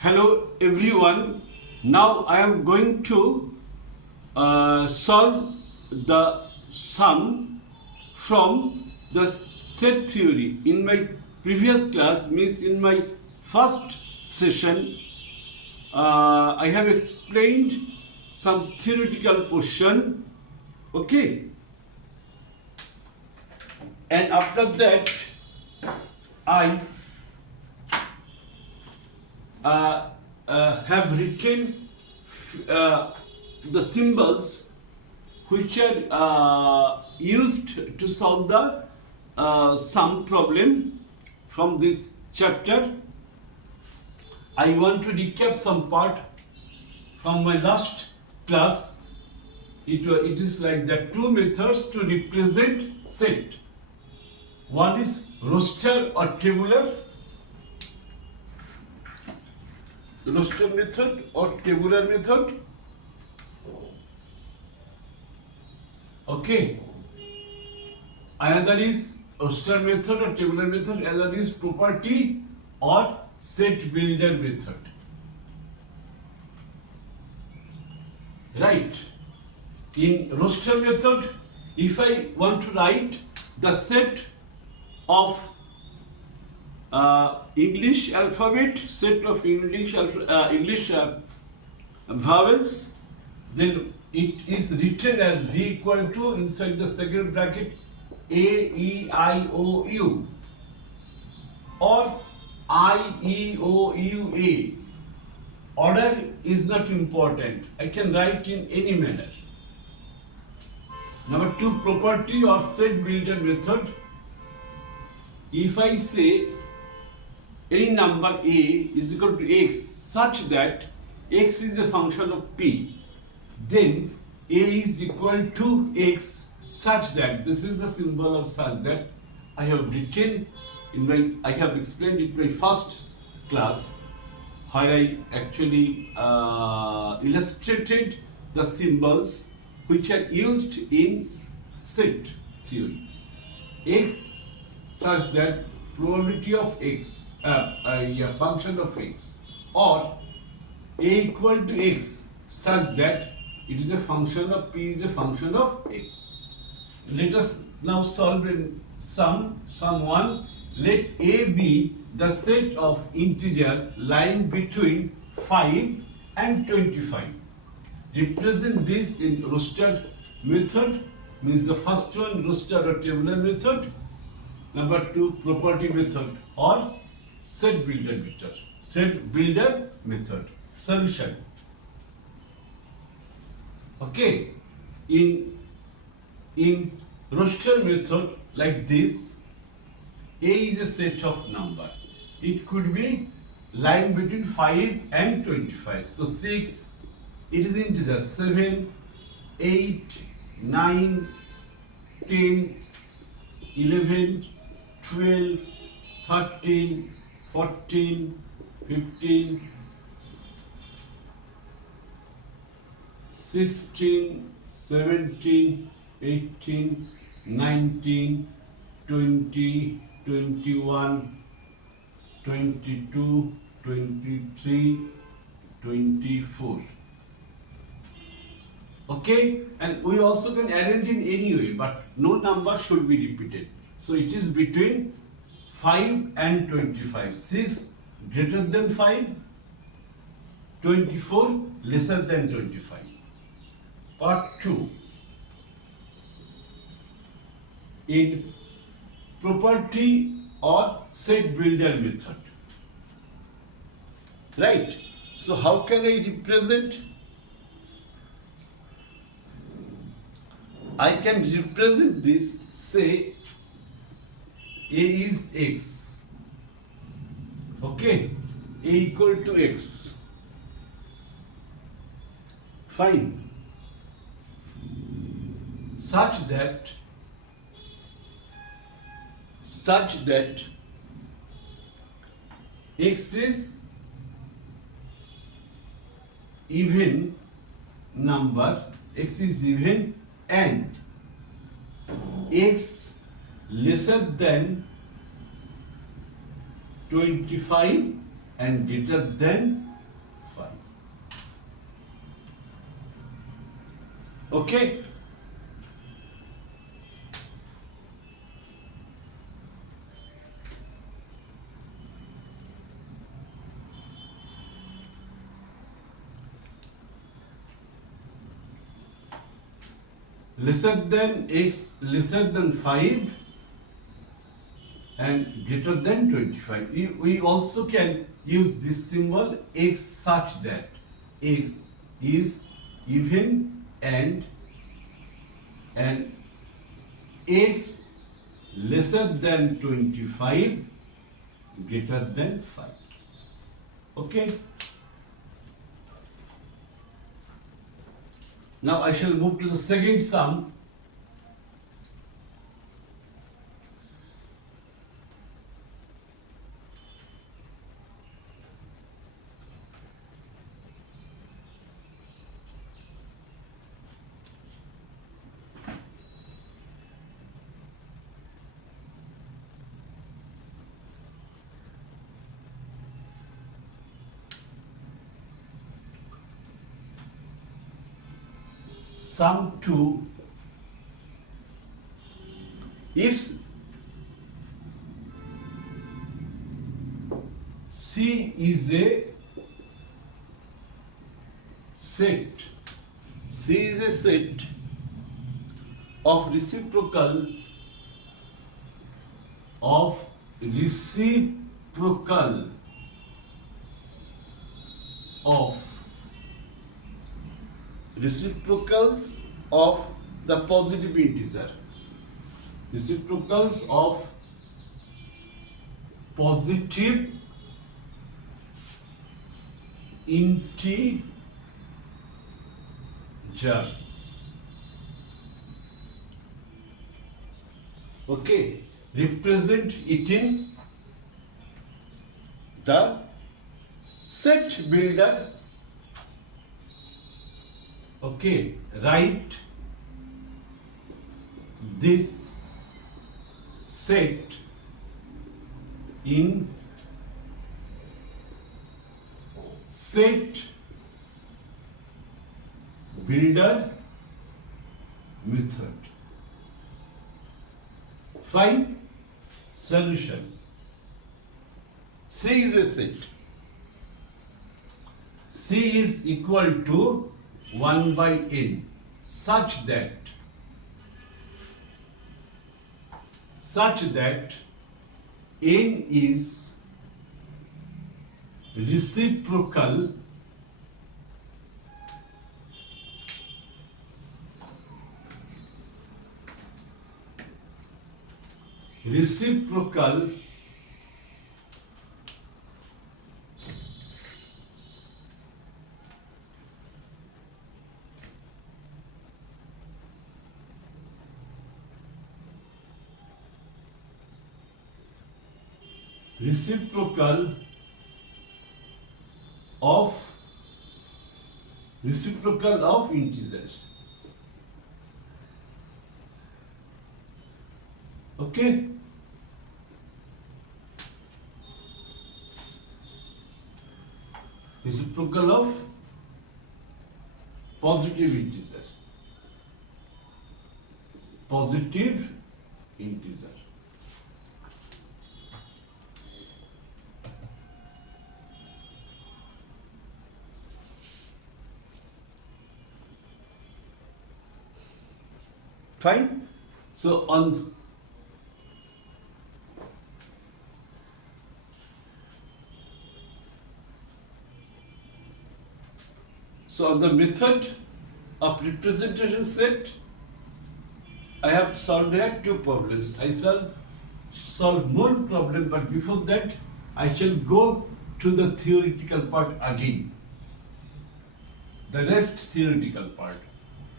Hello everyone. Now I am going to solve the sum from the set theory. In my previous class, means in my first session, I have explained some theoretical portion. Okay, and after that, I have written the symbols which are used to solve the sum problem from this chapter. I want to recap some part from my last class. It is like the two methods to represent set. One is roster or tabular method or tabular method. Okay. Another is roster method or tabular method. Another is property or set builder method. Right. In roster method, if I want to write the set of English alphabet, set of English vowels, then it is written as V equal to, inside the second bracket, A, E, I, O, U, or I, E, O, U, A. Order is not important. I can write in any manner. Number two, property or set builder method. If I say any number A is equal to X such that X is a function of P, then A is equal to X such that, this is the symbol of such that I have written I have explained in my first class, where I actually illustrated the symbols which are used in set theory. X such that probability of X, a function of X, or A equal to X such that it is a function of P is a function of X. Let us now solve in sum 1. Let A be the set of integer lying between 5 and 25. Represent this in roster method, means the first one roster or tabular method. Number two, property method or set builder method. Set builder method. Solution. Okay. In roster method like this, A is a set of number. It could be lying between 5 and 25. So 6, it is integer. 7, 8, 9, 10, 11, 12, 13, 14, 15, 16, 17, 18, 19, 20, 21, 22, 23, 24. Okay, and we also can arrange in any way, but no number should be repeated. So it is between 5 and 25. 6 greater than 5, 24 lesser than 25. Part 2. In property or set builder method. Right. So how can I represent? I can represent this, say A is X. Okay. A equal to X. Fine. Such that X is even number, X is even, and X lesser than 25 and greater than Okay? Lesser than x lesser than 5 and greater than 25. We also can use this symbol x such that x is even and x lesser than 25 greater than 5. Okay? Now I shall move to the second sum. Sum 2. If C is a set, C is a set of reciprocal of reciprocal of reciprocals of the positive integer, reciprocals of positive integers. Okay, represent it in the set builder. Okay, write this set in set builder method. Fine. Solution. C is a set. C is equal to 1 by n such that n is reciprocal reciprocal of integers. Okay? Reciprocal of positive integer. Positive integer. Fine. So on the method of representation set, I have solved here two problems. I shall solve more problem, but before that, I shall go to the theoretical part again. The rest theoretical part.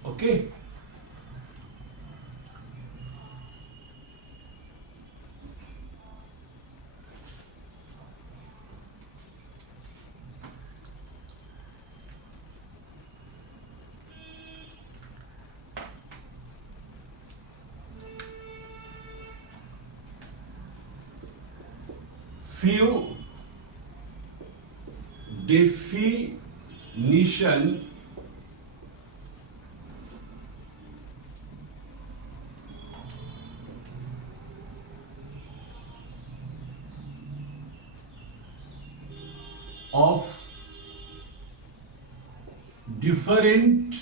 Okay? Few definition of different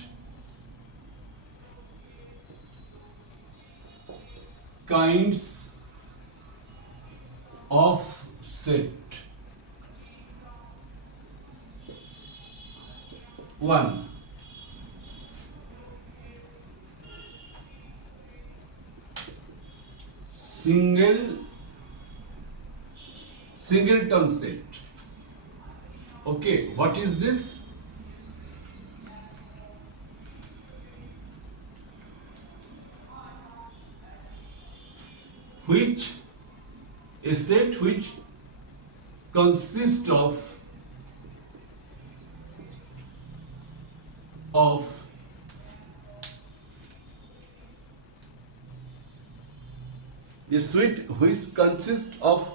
kinds of set. 1. Singleton set. Okay, what is this? Which a set which consists of a set which consists of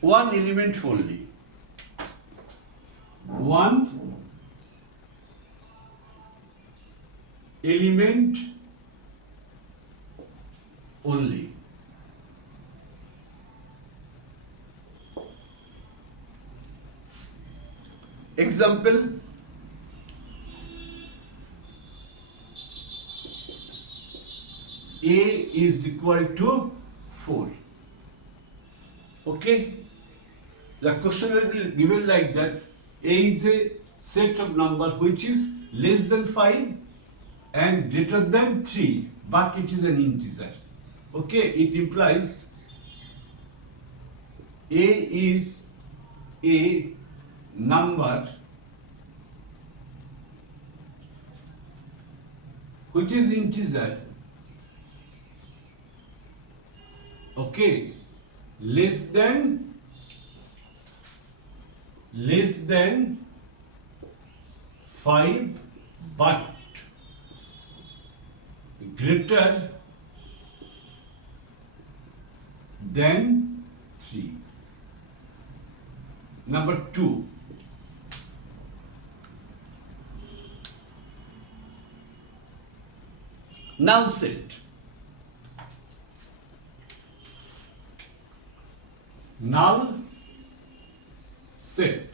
one element only. One element only. Example, A is equal to 4. Okay? The question will be given like that. A is a set of number which is less than 5 and greater than 3, but it is an integer. Okay, it implies A is a number which is integer, okay, less than 5 but greater than 3. Number 2. Null set. Null set.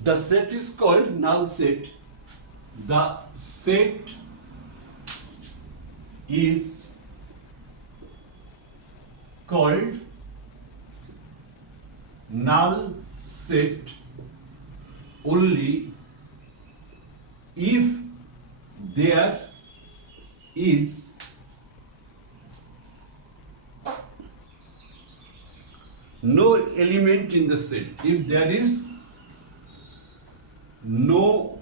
The set is called null set. The set is called null set only if there is no element in the set. If there is no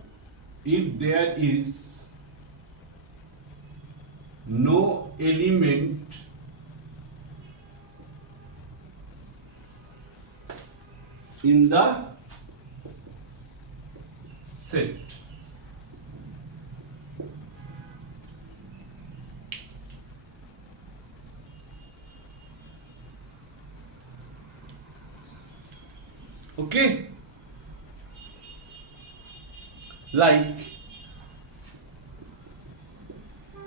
element in the set. Okay? Like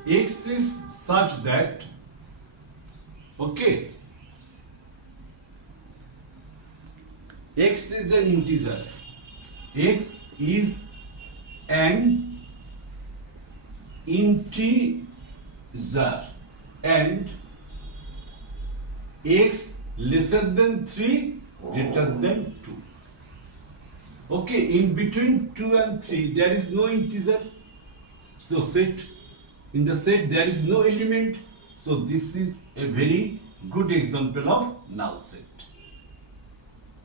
x is such that, okay, x is an integer. X is an integer and x lesser than 3, greater than 2. Okay, in between 2 and 3 there is no integer. So in the set there is no element. So this is a very good example of null set.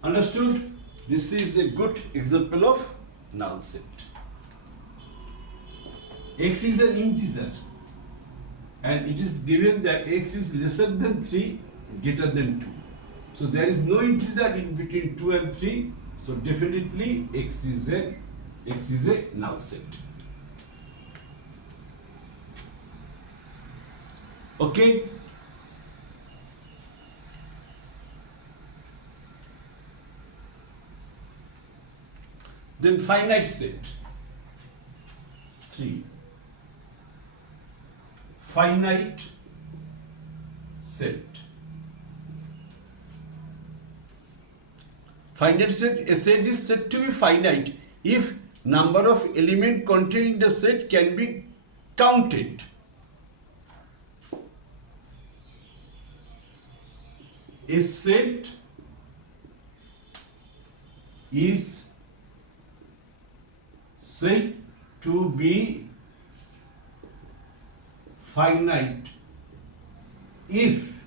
Understood? This is a good example of null set. X is an integer and it is given that x is lesser than 3, greater than 2. So there is no integer in between 2 and 3. So definitely x is a null set. Okay? Then finite set. 3. finite set. Finite set, a set is said to be finite if number of elements contained in the set can be counted. A set is said to be finite if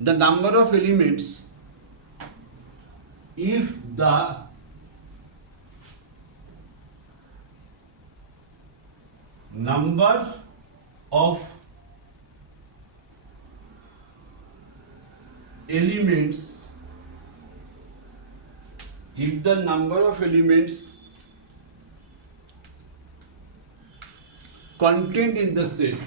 the number of elements, if the number of elements, if the number of elements contained in the set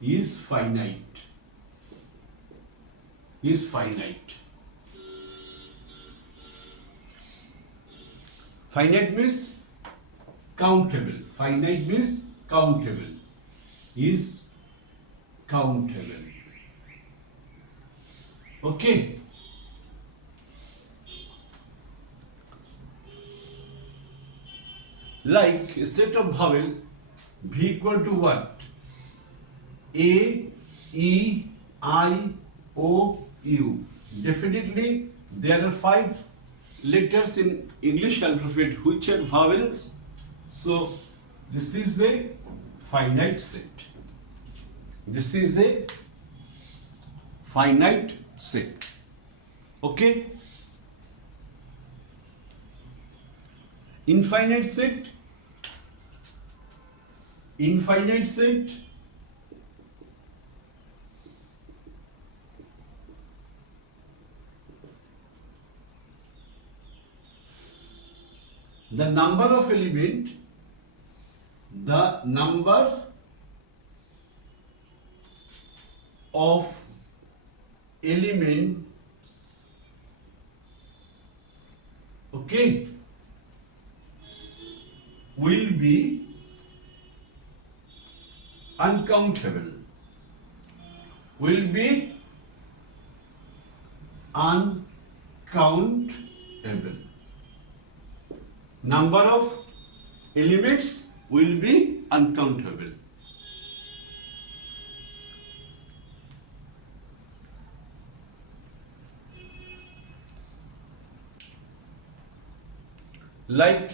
is finite. Finite means countable. Finite means countable. Is countable. Okay. Like a set of vowel V equal to what? A, E, I, O, U. Definitely there are 5 letters in English alphabet which are vowels. So this is a finite set. This is a finite set. Okay? Infinite set. The number of elements okay, will be uncountable. Number of elements will be uncountable. Like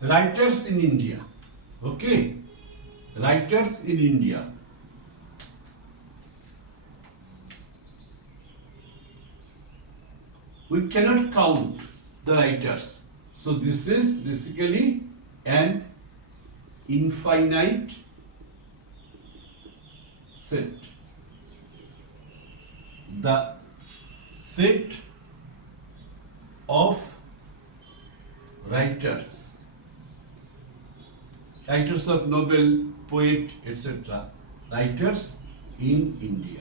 writers in India. Okay, writers in India. We cannot count the writers. So this is basically an infinite set. The set of writers of Nobel, poet, etc. Writers in India.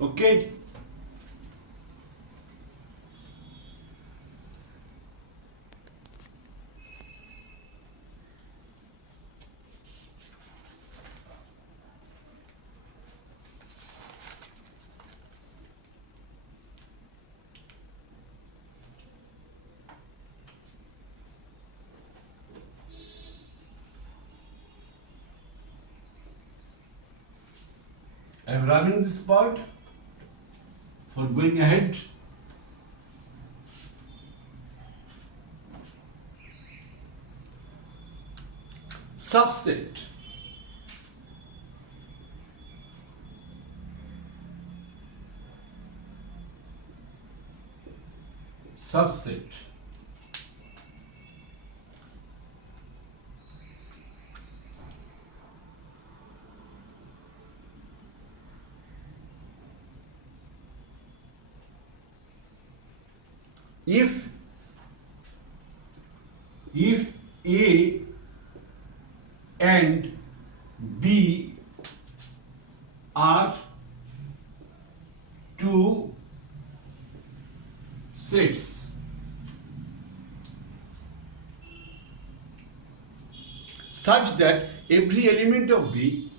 Okay. I am running this part for going ahead. Subset. If if A and B are two sets such that every element of B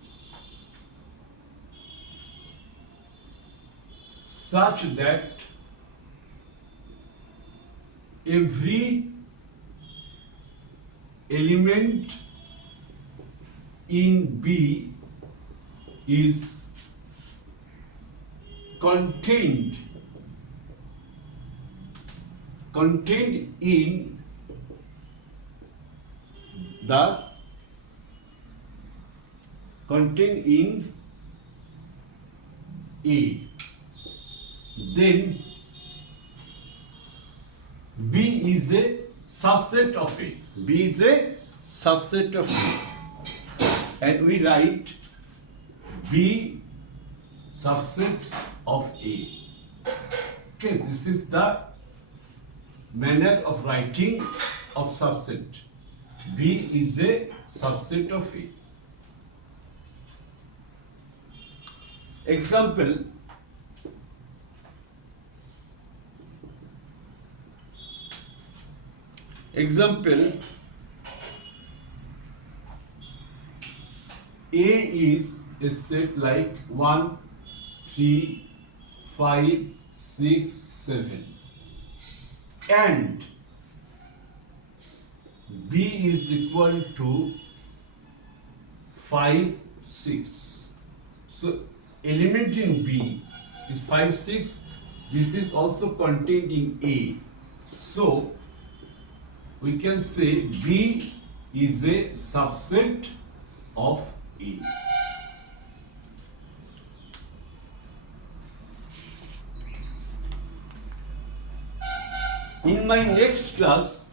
such that every element in B is contained in the contained in A, then B is a subset of A. B is a subset of A. And we write B subset of A. Okay, this is the manner of writing of subset. B is a subset of A. Example, A is a set like 1, 3, 5, 6, 7 and B is equal to 5, 6. So element in B is 5, 6. This is also contained in A. So we can say B is a subset of A. In my next class,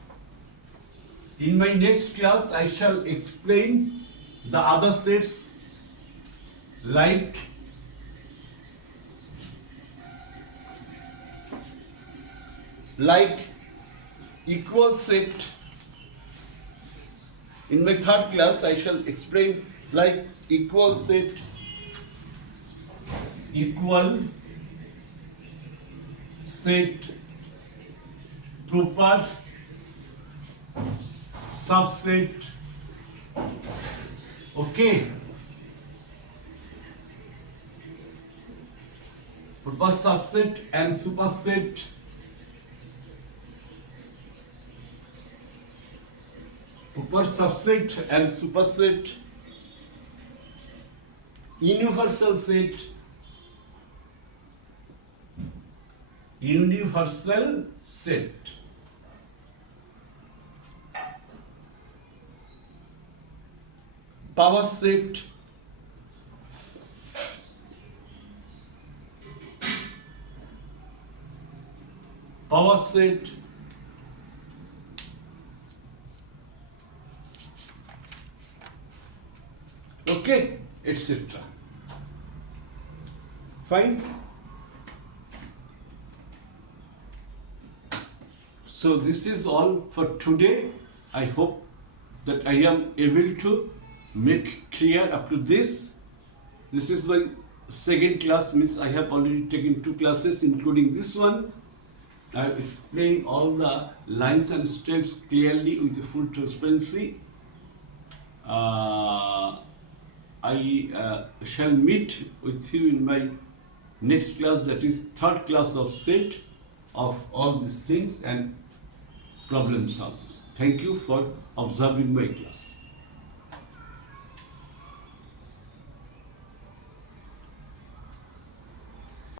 I shall explain the other sets like equal set. In my third class, I shall explain like equal set, proper subset. Okay. Proper subset and superset. Proper subset and superset. Universal set. Power set. Okay, etc. Fine. So this is all for today. I hope that I am able to make clear up to this. This is my second class, means I have already taken 2 classes including this one. I have explained all the lines and steps clearly with full transparency. I shall meet with you in my next class, that is third class of set of all these things and problem solves. Thank you for observing my class.